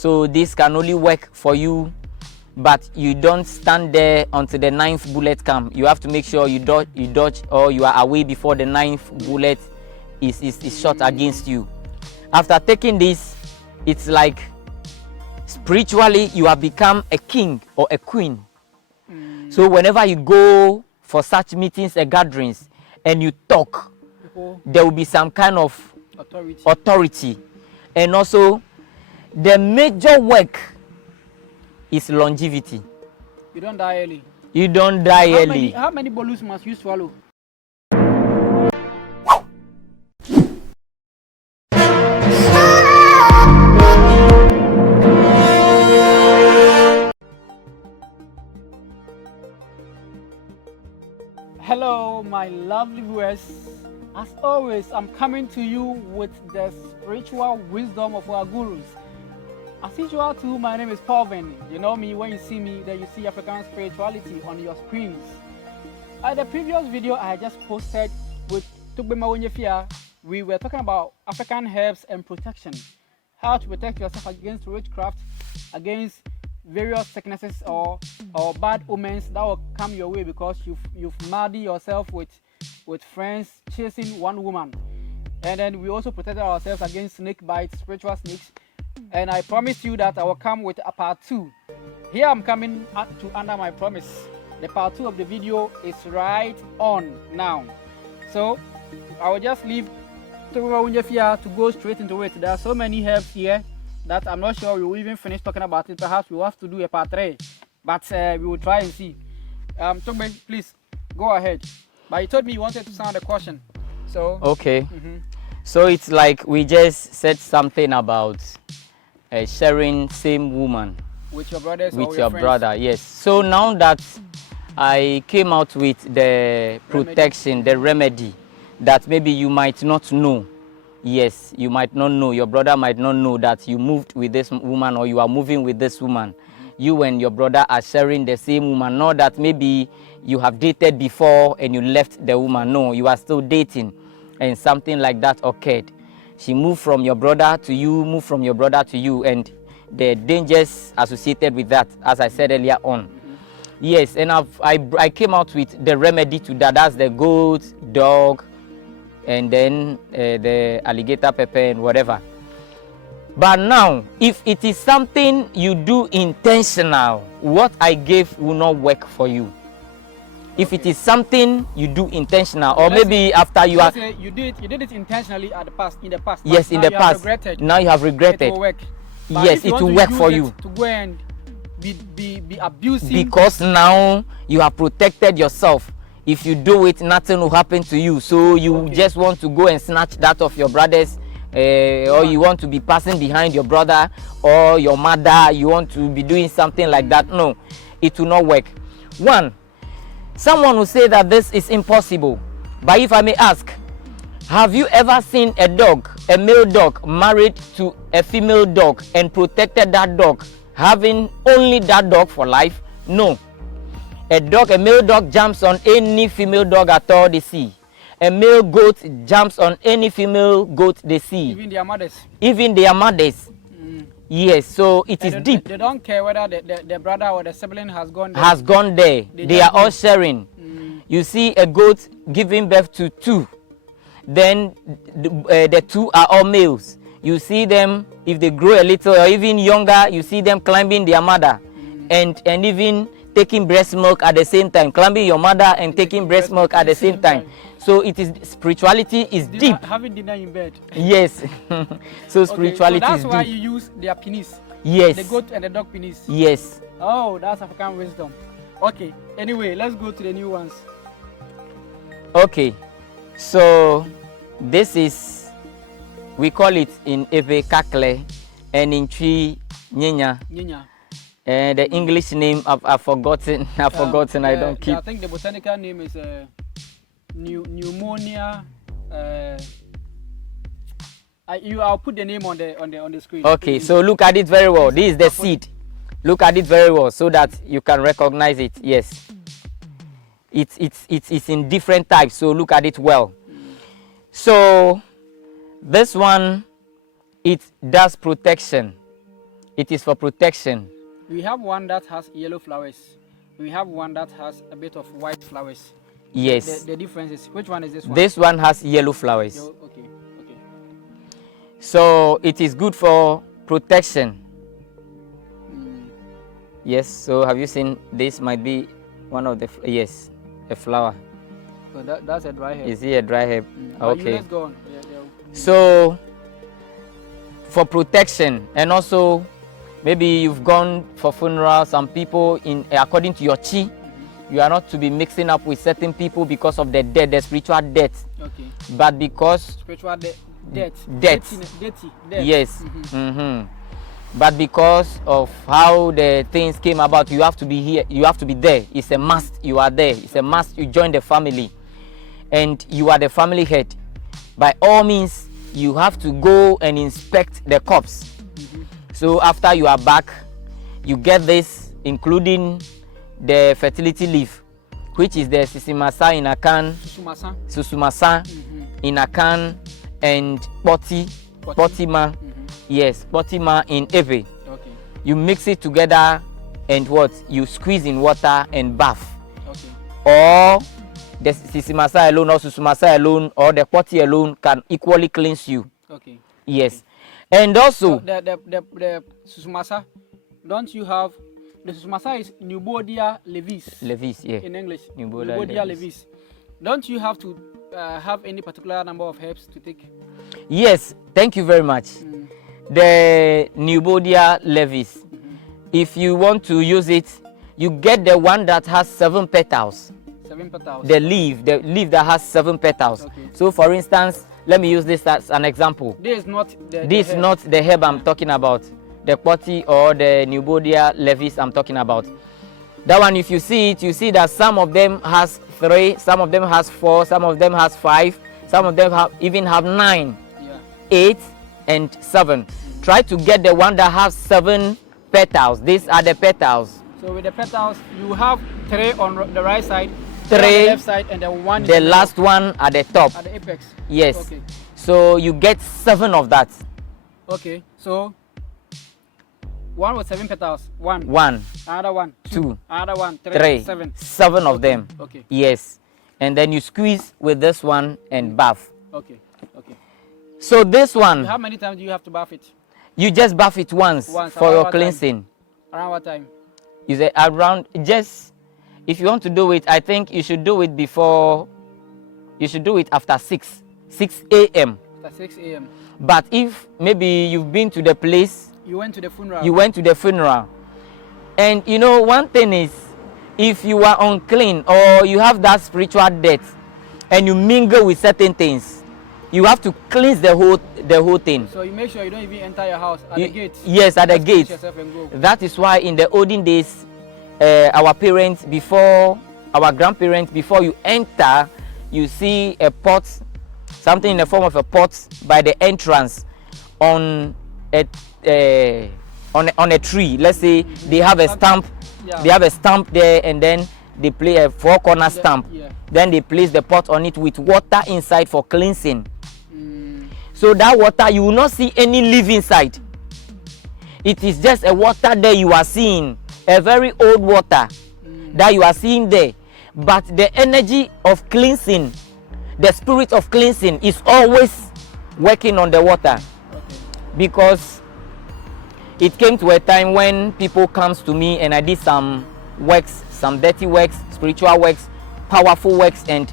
So this can only work for you, but you don't stand there until the 9th bullet comes. You have to make sure you dodge, or you are away before the 9th bullet is shot against you. After taking this, it's like spiritually you have become a king or a queen. So whenever you go for such meetings and gatherings and you talk, there will be some kind of authority. And also the major work is longevity. You don't die early. You don't die early. How many bolus must you swallow? Hello, my lovely viewers. As always, I'm coming to you with the spiritual wisdom of our gurus. As usual too, my name is PaulVin. You know me, when you see me, then you see African spirituality on your screens. The previous video I just posted with Tugbema Wonyefia, we were talking about African herbs and protection. How to protect yourself against witchcraft, against various sicknesses or bad omens that will come your way because you've muddied yourself with friends chasing one woman. And then we also protected ourselves against snake bites, spiritual snakes. And I promised you that I will come with a part 2. Here I'm coming to under my promise. The part 2 of the video is right on now. So I will just leave to go straight into it. There are so many herbs here that I'm not sure we will even finish talking about it. Perhaps we will have to do a part 3, but we will try and see. Togbe, please go ahead. But you told me you wanted to sound a question, so okay. So it's like we just said something about sharing same woman with your brothers with or your friends. brother. Yes. So now that I came out with the protection, the remedy that maybe you might not know. Yes, you might not know, your brother might not know that you moved with this woman or you are moving with this woman. You and your brother are sharing the same woman. Not that maybe you have dated before and you left the woman. No, you are still dating and something like that occurred. She moved from your brother to you, moved from your brother to you, and the dangers associated with that, as I said earlier on. Yes, and I came out with the remedy to that. That's the goat, dog, and then the alligator pepper and whatever. But now, if it is something you do intentional, what I gave will not work for you. If it is something you do intentional, or maybe after you are you did it intentionally in the past. Yes, in the past. Now you have regretted. It will work. Yes, it will work for you. To go and be abusive. Because now you have protected yourself. If you do it, nothing will happen to you. So you just want to go and snatch that of your brothers, or you want to be passing behind your brother or your mother. You want to be doing something like that. No, it will not work. One, someone will say that this is impossible. But if I may ask, have you ever seen a dog, a male dog, married to a female dog and protected that dog, having only that dog for life? No. A male dog jumps on any female dog at all they see. A male goat jumps on any female goat they see. Even their mothers. Even their mothers. Yes, so it is deep. They don't care whether the brother or the sibling has gone there. Has gone there. They are all sharing. You see a goat giving birth to 2. Then the 2 are all males. You see them, if they grow a little or even younger, you see them climbing their mother and even taking breast milk at the same time, climbing your mother and taking breast milk at the same time. So it is, spirituality is deep. Having dinner in bed. Yes. So spirituality so is that's why deep. you use their penis. Yes. The goat and the dog penis. Yes. Oh, that's African wisdom. Okay. Anyway, let's go to the new ones. Okay. So this is, we call it in Eve Kakle and in Tree Nyenya. And the English name I've forgotten. I don't keep. I think the botanical name is pneumonia. I'll put the name on the screen. Okay, so look at it very well. This is the seed. Look at it very well so that you can recognize it. Yes. It's in different types, so look at it well. So this one, it does protection. It is for protection. We have one that has yellow flowers. We have one that has a bit of white flowers. Yes. The difference is, which one is this one? This one has yellow flowers. Okay. So it is good for protection. Yes. So have you seen? This might be one of the yes, a flower. So that's a dry herb. Is it a dry herb? Okay. Let's go on. So for protection, and also maybe you've gone for funeral. Some people, in according to your chi, you are not to be mixing up with certain people because of the death, the spiritual death. Okay. But because spiritual death. Yes. But because of how the things came about, you have to be here. You have to be there. It's a must. You are there. It's a must. You join the family, and you are the family head. By all means, you have to go and inspect the corpse. So after you are back, you get this, including the fertility leaf, which is the sisimasa in a can, susumasa in a can, and potima. Yes, potima in eve. Okay. You mix it together and what? You squeeze in water and bath. Okay. Or the sisimasa alone or susumasa alone or the poti alone can equally cleanse you. Okay. Yes. Okay. And also so the susumasa, don't you have the susumasa is Nubodia levis. Levis, yeah. In English. Nubodia levis. Don't you have to have any particular number of herbs to take? Yes, thank you very much. The Nubodia levis. If you want to use it, you get the one that has 7 petals. 7 petals. The leaf that has 7 petals. Okay. So for instance, let me use this as an example. This is not the herb I'm talking about. The poti or the Nubodia levis I'm talking about. That one, if you see it, you see that some of them has 3, some of them has 4, some of them has 5, some of them even have 9, 8, and 7. Try to get the one that has 7 petals. These are the petals. So with the petals, you have 3 on the right side, 3 on the left side, and then 1. The last one at the top. At the apex. Yes. Okay. So you get 7 of that. Okay. So 1 with 7 petals. 1. Another 1. 2. Another 1. 3. 7. 7 of them. Okay. Yes. And then you squeeze with this one and bath. Okay. So this one. How many times do you have to bath it? You just bath it once for your cleansing. Around what time? You say around, just if you want to do it, I think you should do it before. You should do it after 6 a.m. After 6 a.m. But if maybe you've been to the place, you went to the funeral. You went to the funeral, and you know one thing is, if you are unclean or you have that spiritual death, and you mingle with certain things, you have to cleanse the whole thing. So you make sure you don't even enter your house at the gate. Yes, at the gate. That is why in the olden days, our parents, our grandparents, before you enter, you see a pot, something in the form of a pot by the entrance on a tree. Let's say they have a stamp. Yeah. They have a stamp there, and then they play a 4-corner stamp. Yeah. Then they place the pot on it with water inside for cleansing. So that water, you will not see any leaf inside. It is just a water there you are seeing, a very old water that you are seeing there. But the energy of cleansing, the spirit of cleansing is always working on the water. Okay. Because it came to a time when people comes to me and I did some works, some dirty works, spiritual works, powerful works, and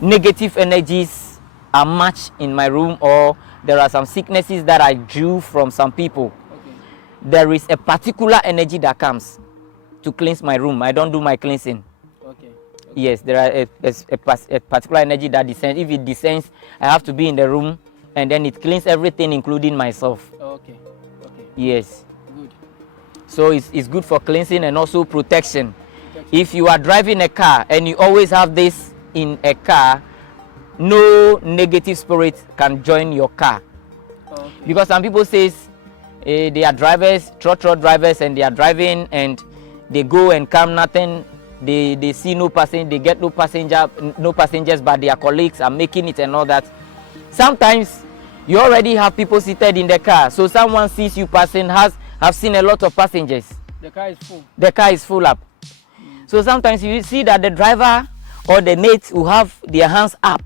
negative energies are much in my room, or there are some sicknesses that I drew from some people. Okay. There is a particular energy that comes to cleanse my room. I don't do my cleansing. Okay. Yes, there are a particular energy that descends. If it descends, I have to be in the room, and then it cleans everything, including myself. Okay. Yes. Good. So it's good for cleansing and also protection. If you are driving a car and you always have this in a car, no negative spirit can join your car. Okay. Because some people say they are drivers, trot drivers, and they are driving and they go and come, nothing. They see no passenger, they get no passengers, but their colleagues are making it and all that. Sometimes you already have people seated in the car, so someone sees you passing, has I've seen a lot of passengers. The car is full. The car is full up. So sometimes you see that the driver or the mate will have their hands up.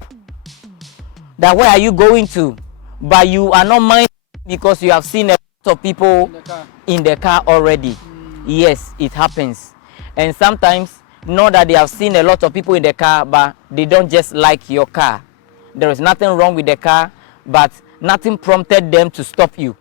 That where are you going to? But you are not minding because you have seen a lot of people in the car already. Yes, it happens. And sometimes, not that they have seen a lot of people in the car, but they don't just like your car. There is nothing wrong with the car, but nothing prompted them to stop you.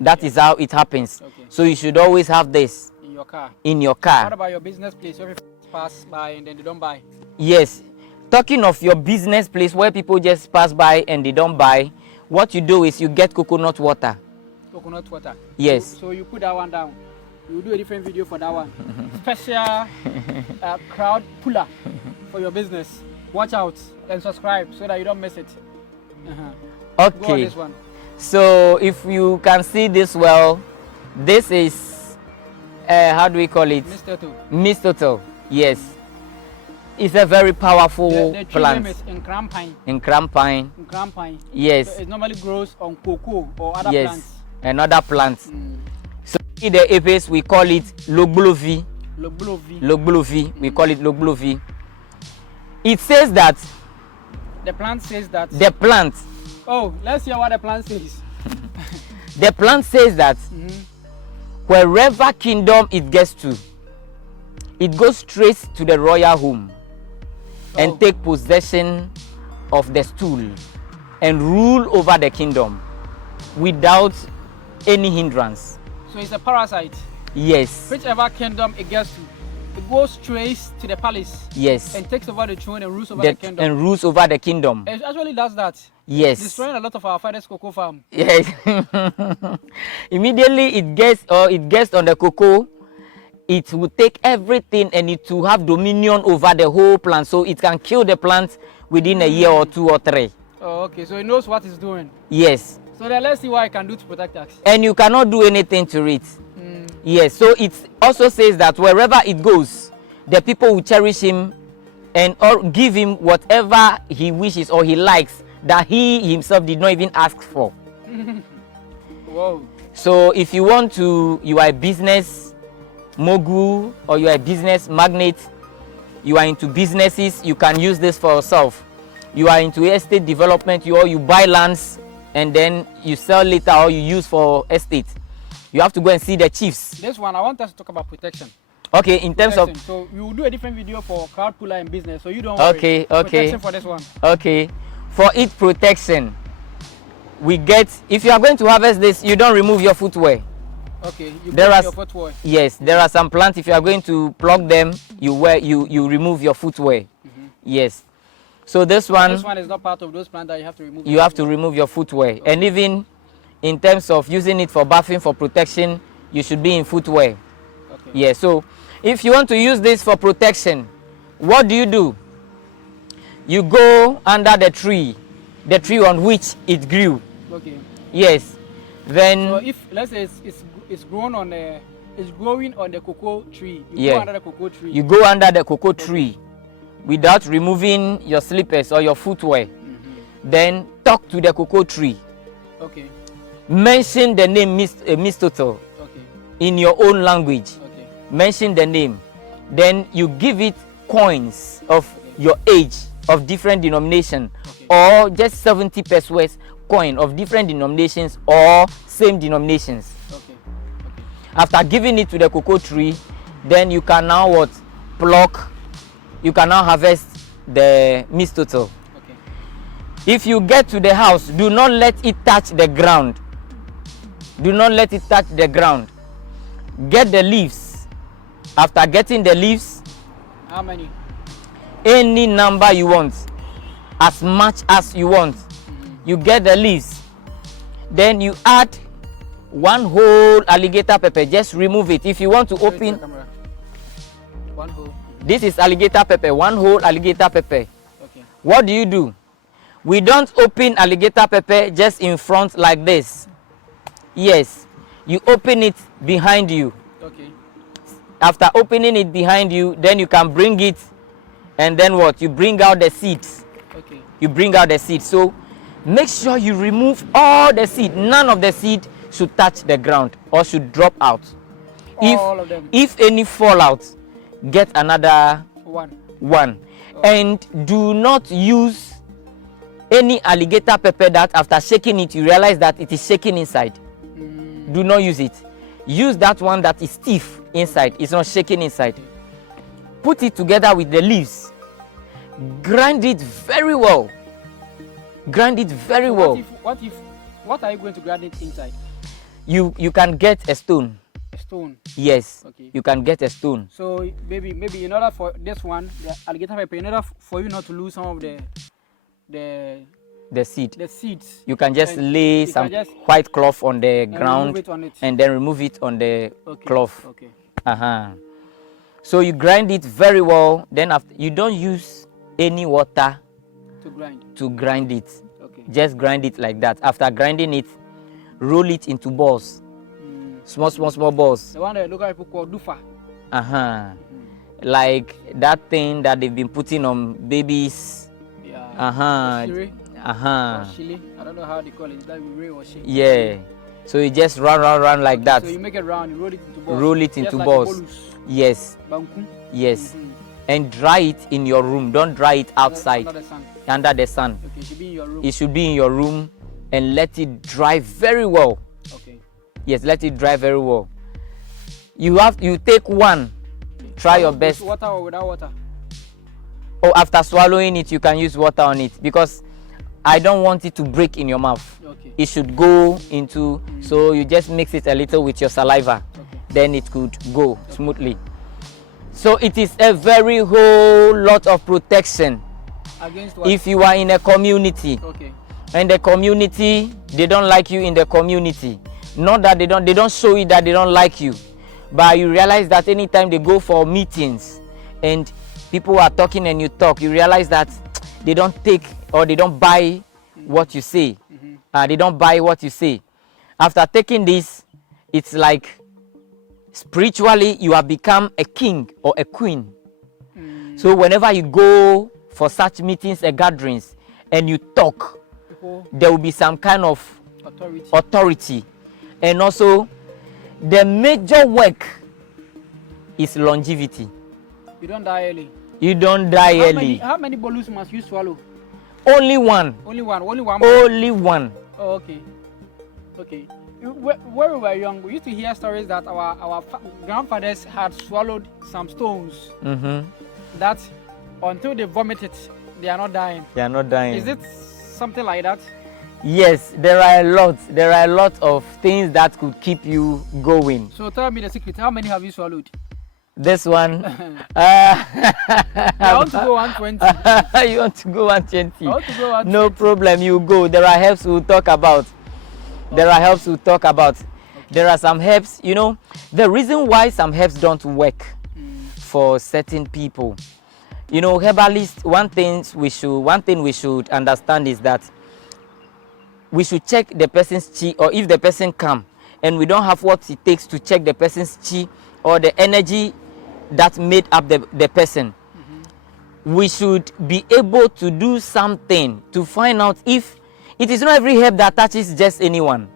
That is how it happens. Okay. So you should always have this In your car. in your car. What about your business place? Where people pass by and then they don't buy? Yes. Talking of your business place where people just pass by and they don't buy, what you do is you get coconut water. Coconut water. Yes. So you put that one down. We'll do a different video for that one. Special crowd puller for your business. Watch out and subscribe so that you don't miss it. Go on Okay. this one. So if you can see this well, this is how do we call it? Mistletoe. Yes. It's a very powerful the tree plant. name is Nkrampine. Nkrampine. Nkrampine. Yes. So it normally grows on cocoa or other Yes. plants. Another plant. So in the Apis we call it Logbulovi. Logbulovi. We call it Logbulovi. It says that the plant says that. the plant. Oh, let's hear what the plant says. The plant says that wherever kingdom it gets to, it goes straight to the royal home and take possession of the stool and rule over the kingdom without any hindrance. So it's a parasite. Yes. Whichever kingdom it gets to, it goes straight to the palace. Yes. And takes over the throne and rules over the kingdom. And rules over the kingdom. It actually does that. Yes. Destroying a lot of our father's cocoa farm. Yes. Immediately it gets on the cocoa, it will take everything and it will have dominion over the whole plant. So it can kill the plant within a year or 2 or 3. Oh, okay. So it knows what it's doing. Yes. So then let's see what it can do to protect us. And you cannot do anything to it. Yes. So it also says that wherever it goes, the people will cherish him and or give him whatever he wishes or he likes that he himself did not even ask for. Whoa. So if you want to, you are a business mogul or you are a business magnate, you are into businesses, you can use this for yourself. You are into estate development, you buy lands and then you sell later or you use for estate. You have to go and see the chiefs. This one, I want us to talk about protection. Okay, in terms of... So we will do a different video for crowd puller and business, so you don't worry. Okay. Protection for this one. Okay. For it protection, we get... If you are going to harvest this, you don't remove your footwear. Okay, your footwear. Yes, there are some plants, if you are going to pluck them, you remove your footwear. Yes. So this one is not part of those plants that you have to remove. You have to remove your footwear. Okay. And even in terms of using it for bathing, for protection, you should be in footwear. Okay. Yeah, so if you want to use this for protection, what do? You go under the tree on which it grew. Okay. Yes. Then so if let's say it's growing on the cocoa tree, you go under the cocoa tree. You go under the cocoa tree without removing your slippers or your footwear. Then talk to the cocoa tree. Okay. Mention the name mistletoe. Okay. In your own language. Okay. Mention the name. Then you give it coins of your age of different denomination, or just 70 pesos coin of different denominations or same denominations. Okay. After giving it to the cocoa tree, then you can now pluck. You can now harvest the mistletoe. Okay. If you get to the house, do not let it touch the ground. Do not let it touch the ground. Get the leaves. After getting the leaves, how many? Any number you want, as much as you want. You get the leaves. Then you add 1 whole alligator pepper. Just remove it. If you want to open, 1 whole. This is alligator pepper, 1 whole alligator pepper. Okay. What do? We don't open alligator pepper just in front like this. Yes, you open it behind you. Okay. After opening it behind you, then you can bring it, and then what? You bring out the seeds. Okay. You bring out the seeds. So make sure you remove all the seed. None of the seed should touch the ground or should drop out. All of them. If any fall out, get another one. And do not use any alligator pepper that after shaking it you realize that it is shaking inside. Do not use it. Use that one that is stiff inside, it's not shaking inside. Put it together with the leaves. Grind it very well. Grind it very well. What are you going to grind it inside? You can get a stone. A stone? Yes. Okay. You can get a stone. So maybe in order for this one, the alligator pepper, in order for you not to lose some of the seed. The seeds. You can just lay some white cloth on the ground and then remove it on the cloth. Okay. So you grind it very well. Then after, you don't use any water to grind it. Okay. Just grind it like that. After grinding it, roll it into balls. Small balls. The one that local people call dufa. Like that thing that they've been putting on babies. Yeah. Chile. I don't know how they call it. Is that ray or shake? Yeah. So you just run like that. So you make it round, you roll it into balls. Roll it into balls. Yes. Banku. Yes. And dry it in your room. Don't dry it outside. Under the sun. Okay, it should be in your room. It should be in your room and let it dry very well. Okay. Yes, let it dry very well. You take one. Okay. Try your best. With water or without water? Oh, after swallowing it, you can use water on it because I don't want it to break in your mouth. Okay. It should go into, so you just mix it a little with your saliva. Okay. Then it could go smoothly. So it is a very whole lot of protection. Against what? If you are in a community, and the community, they don't like you in the community. Not that they don't show you that they don't like you, but you realize that anytime they go for meetings and people are talking and you talk, you realize that they don't take or they don't buy what you say. They don't buy what you say. After taking this, it's like spiritually you have become a king or a queen. So whenever you go for such meetings and gatherings and you talk, there will be some kind of authority. And also the major work is longevity. You don't die early. You don't die early. How many bolus must you swallow? Only one. Only one. Only one. Oh, okay. Okay. When we were young, we used to hear stories that our grandfathers had swallowed some stones. That until they vomit it, they are not dying. They are not dying. Is it something like that? Yes, there are a lot of things that could keep you going. So tell me the secret. How many have you swallowed? This one. I want to go 120. You want to go 120? I want to go 120. No problem, you go. There are herbs we'll talk about. There are herbs we'll talk about. There are some herbs, you know, the reason why some herbs don't work for certain people. You know, herbalists, one thing we should understand is that we should check the person's chi, or if the person come and we don't have what it takes to check the person's chi or the energy that made up the person, we should be able to do something to find out if it is not every herb that touches just anyone.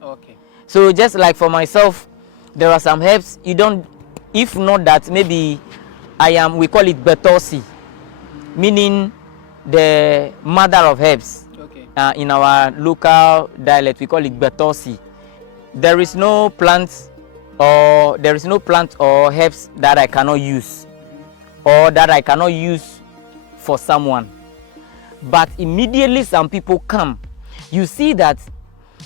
Okay. So just like for myself, there are some herbs you don't, if not that, maybe we call it Betosi, meaning the mother of herbs. Okay. In our local dialect, we call it Betosi. There is no plant or herbs that I cannot use or that I cannot use for someone. But immediately some people come, you see that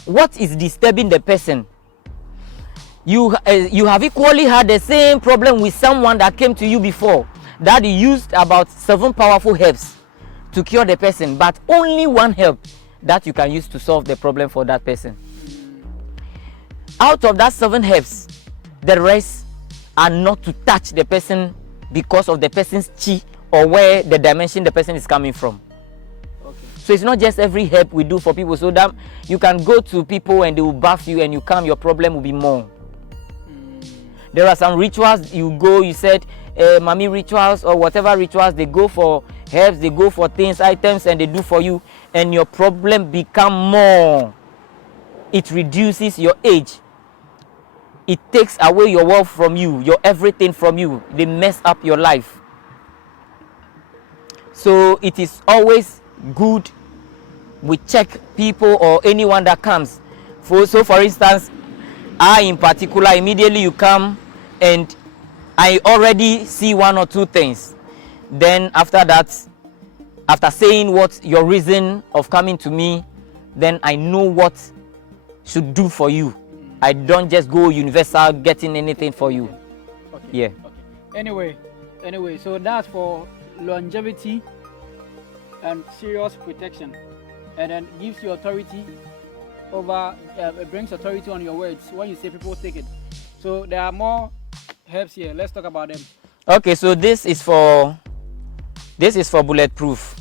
what is disturbing the person, you have equally had the same problem with someone that came to you before, that you used about 7 powerful herbs to cure the person, but only one herb that you can use to solve the problem for that person. Out of that 7 herbs, the rest are not to touch the person because of the person's chi or where the dimension the person is coming from. So it's not just every help we do for people, so that you can go to people and they will buff you and you come, your problem will be more. There are some rituals you go, you said mommy rituals or whatever rituals, they go for herbs, they go for things, items, and they do for you, and your problem become more. it reduces your age. It takes away your wealth from you, your everything from you. They mess up your life. So it is always good we check people or anyone that comes. So for instance, I in particular, immediately you come and I already see one or two things. Then after that, after saying what your reason of coming to me, then I know what should do for you. I don't just go universal getting anything for you. Okay. Yeah. Okay. Anyway, so that's for longevity and serious protection, and then gives you authority over, it brings authority on your words. When you say, people take it. So there are more herbs here. Let's talk about them. Okay, so this is for bulletproof.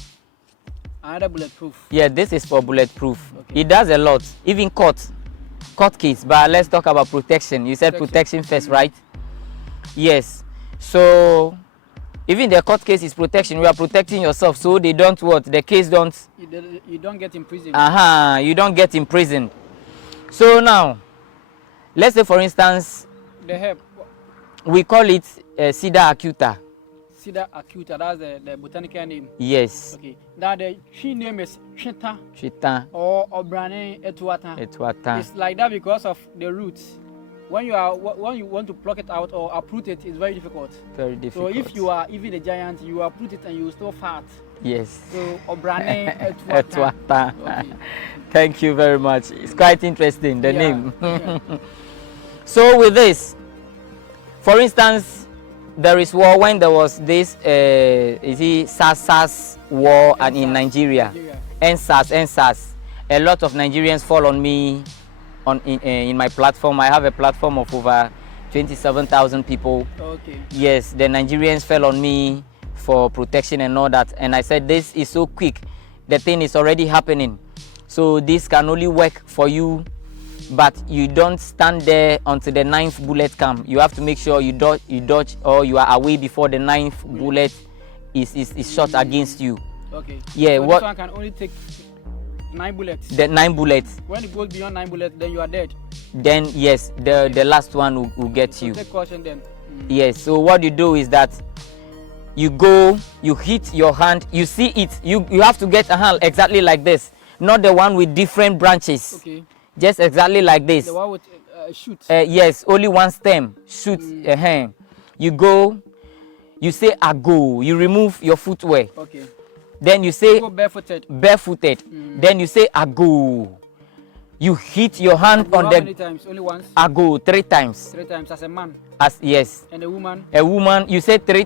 Another bulletproof. Yeah, this is for bulletproof. Okay. It does a lot, even court case. But let's talk about protection. You said protection first, right? Yes. So even the court case is protection. You are protecting yourself, so they don't what? The case don't. You don't get imprisoned. You don't get imprisoned. So now, let's say for instance, The herb. we call it Cedar acuta. Cedar acuta. That's the botanical name. Yes. Okay. Now the tree name is Chita Chita. or Obrane etuata. Etwata. It's like that because of the roots. When you want to pluck it out or uproot it, it's very difficult. Very difficult. So if you are even a giant, you uproot it and you still fat. Yes. So Obrane etuata. Etwata. Okay. Thank you very much. It's quite interesting, the Yeah, name. yeah. So with this, for instance, there is war when there was this SARS war and in Nigeria. NSAS. A lot of Nigerians fall on me in my platform. I have a platform of over 27,000 people. Okay. Yes, the Nigerians fell on me for protection and all that. And I said, this is so quick. The thing is already happening. So this can only work for you, but you don't stand there until the 9th bullet comes. You have to make sure you dodge or you are away before the 9th bullet is shot against you. Okay. Yeah, so what? This one can only take 9 bullets. The 9 bullets. When it goes beyond 9 bullets, then you are dead. Then yes, the last one will get So you. take caution then. Yes. So what you do is that you go, you hit your hand, you see it. You have to get a hand exactly like this, not the one with different branches. Okay. Just exactly like this. The one with shoot. Yes, only one stem. Shoot a hand. You go, you say ago. You remove your footwear. Okay. Then you say Go barefooted. Then you say ago. You hit your hand Go on how the many times? Only once. ago 3 times. 3 times as a man. As yes. And a woman. A woman, you say 3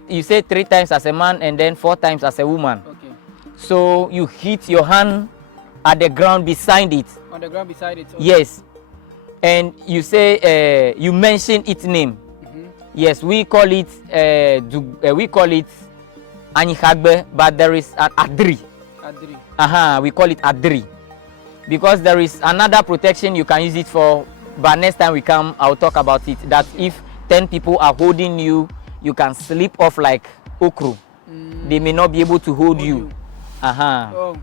times as a man and then 4 times as a woman. Okay. So you hit your hand at the ground beside it. On the ground beside it. Okay. Yes. And you say you mention its name. Yes, we call it Anyihagbe, but there is an Adri. Adri. We call it Adri. Because there is another protection you can use it for, but next time we come, I'll talk about it. That if 10 people are holding you, you can slip off like okru. They may not be able to hold you. Oh.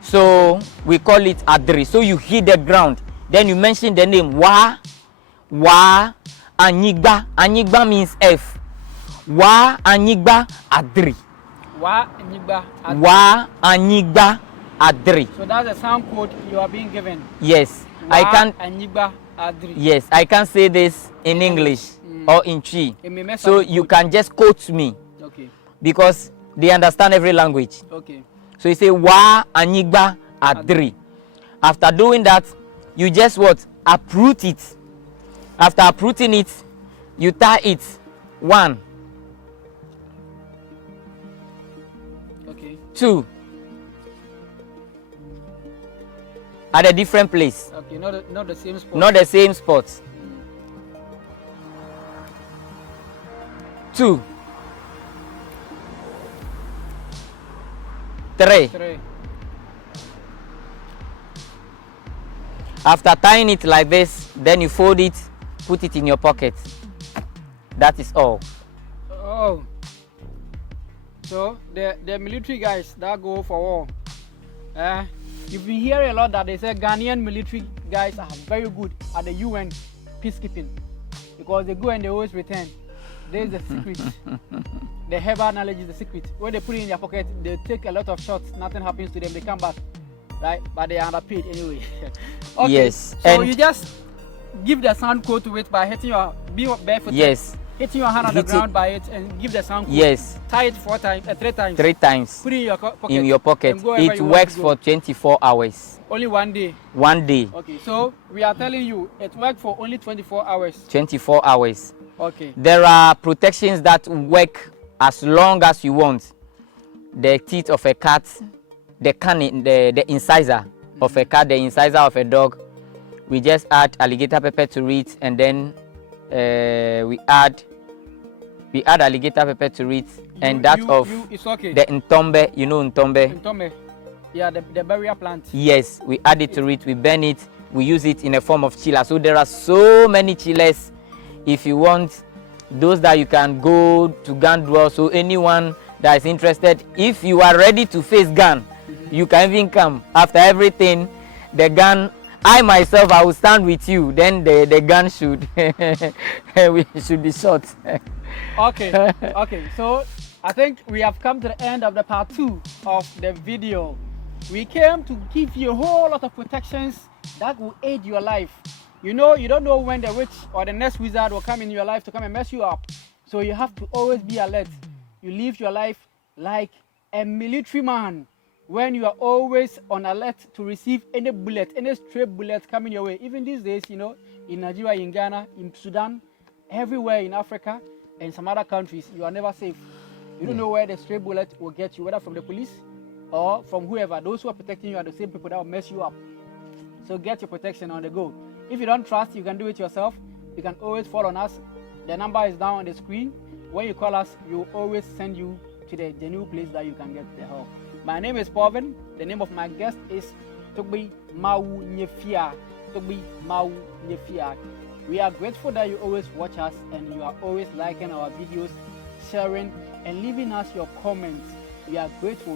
So we call it Adri. So you hit the ground. Then you mention the name Wa, Anyigba. Anyigba means F. Wa, Anyigba, Adri. Wa, Anyigba, Adri. Wa, Anyigba, Adri. So that's the sound code you are being given. Yes. Wa, I can't. Anyigba, Adri. Yes, I can't say this in English or in Chi. So you can just quote me. Okay. Because they understand every language. Okay. So you say Wa, Anyigba, Adri. After doing that, you just what? Uproot it. After uprooting it, you tie it. 1. Okay. 2. At a different place. Okay, not the same spot. Not the same spot. 2. 3. 3. After tying it like this, then you fold it, put it in your pocket. That is all. Oh. So the military guys that go for war, You've been hearing a lot that they say Ghanaian military guys are very good at the UN peacekeeping because they go and they always return. There's the secret. The herbal knowledge is the secret. When they put it in their pocket, they take a lot of shots. Nothing happens to them. They come back, right? But they are underpaid anyway. Okay. Yes. So you just give the sound code to it by hitting your barefoot. Yes. Hitting your hand on the ground by it and give the sound code. Yes. Tie it 3 times. 3 times. Put it in your pocket. In your pocket. It works for 24 hours. Only 1 day. 1 day. Okay. So we are telling you it works for only 24 hours. 24 hours. Okay. There are protections that work as long as you want. The teeth of a cat, the incisor of a cat, the incisor of a dog. We just add alligator pepper to it, and then we add alligator pepper to it, and it's okay. the ntombe, you know ntombe. Ntombe. Yeah, the burial plant. Yes, we add it to it, we burn it, we use it in a form of chiller. So there are so many chillers. If you want those that you can go to gun draw, so anyone that is interested, if you are ready to face gun, you can even come. After everything, the gun, I myself, I will stand with you. Then the gun should we should be shot. Okay. Okay. So I think we have come to the end of the part 2 of the video. We came to give you a whole lot of protections that will aid your life. You know, you don't know when the witch or the next wizard will come in your life to come and mess you up. So you have to always be alert. You live your life like a military man when you are always on alert to receive any bullet, any stray bullet coming your way. Even these days, you know, in Nigeria, in Ghana, in Sudan, everywhere in Africa and some other countries, you are never safe. You don't know where the stray bullet will get you, whether from the police or from whoever. Those who are protecting you are the same people that will mess you up. So get your protection on the go. If you don't trust, you can do it yourself. You can always call on us. The number is down on the screen. When you call us, we will always send you to the genuine place that you can get the help. My name is PaulVin. The name of my guest is Togbi Mau Nyefia. Togbi Mau Nyefia. We are grateful that you always watch us and you are always liking our videos, sharing, and leaving us your comments. We are grateful.